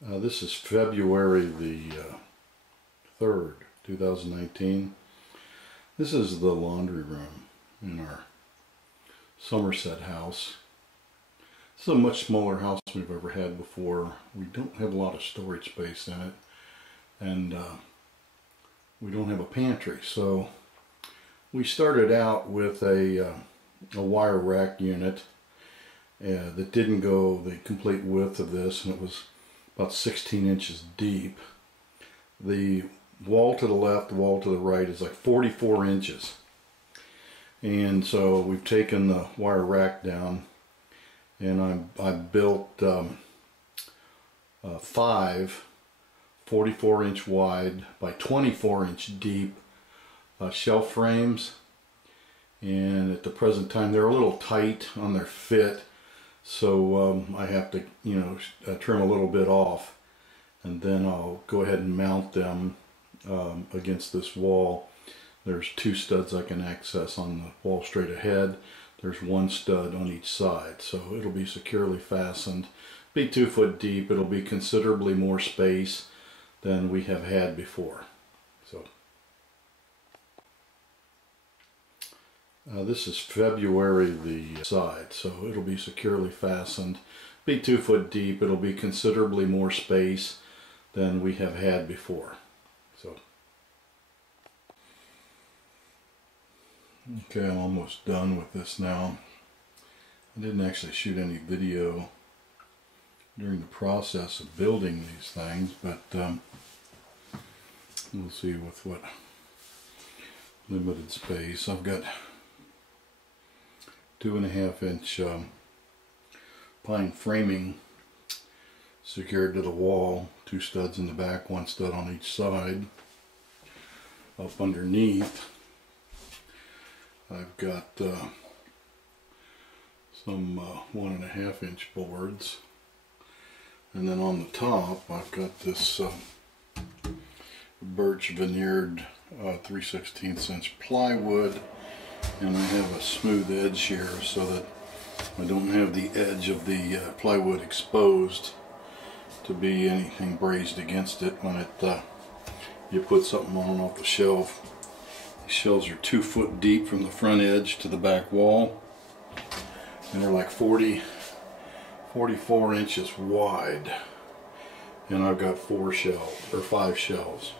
This is February the 3rd, 2019. This is the laundry room in our Somerset house. This is a much smaller house than we've ever had before. We don't have a lot of storage space in it, and we don't have a pantry. So we started out with a wire rack unit that didn't go the complete width of this, and it was about 16 inches deep. The wall to the left, the wall to the right is like 44 inches. And so we've taken the wire rack down, and I built 5 44-inch wide by 24-inch deep shelf frames. And at the present time they're a little tight on their fit, so I have to, trim a little bit off, and then I'll go ahead and mount them against this wall. There's 2 studs I can access on the wall straight ahead. There's 1 stud on each side, so it'll be securely fastened. Be 2 foot deep. It'll be considerably more space than we have had before. So this is February the side, so it'll be securely fastened. Be 2 foot deep. It'll be considerably more space than we have had before. So okay, I'm almost done with this now. I didn't actually shoot any video during the process of building these things, but we'll see with what limited space. I've got 2.5-inch pine framing secured to the wall, 2 studs in the back, 1 stud on each side. Up underneath I've got some 1.5-inch boards, and then on the top I've got this birch veneered 3/16 inch plywood, and I have a smooth edge here so that I don't have the edge of the plywood exposed to be anything brazed against it when you put something on and off the shelf. These shelves are 2 foot deep from the front edge to the back wall, and they're like 44 inches wide, and I've got 5 shelves,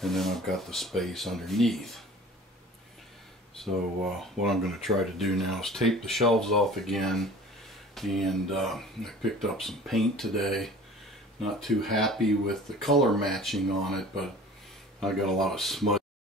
and then I've got the space underneath. So what I'm going to try to do now is tape the shelves off again, and I picked up some paint today. Not too happy with the color matching on it, but I got a lot of smudge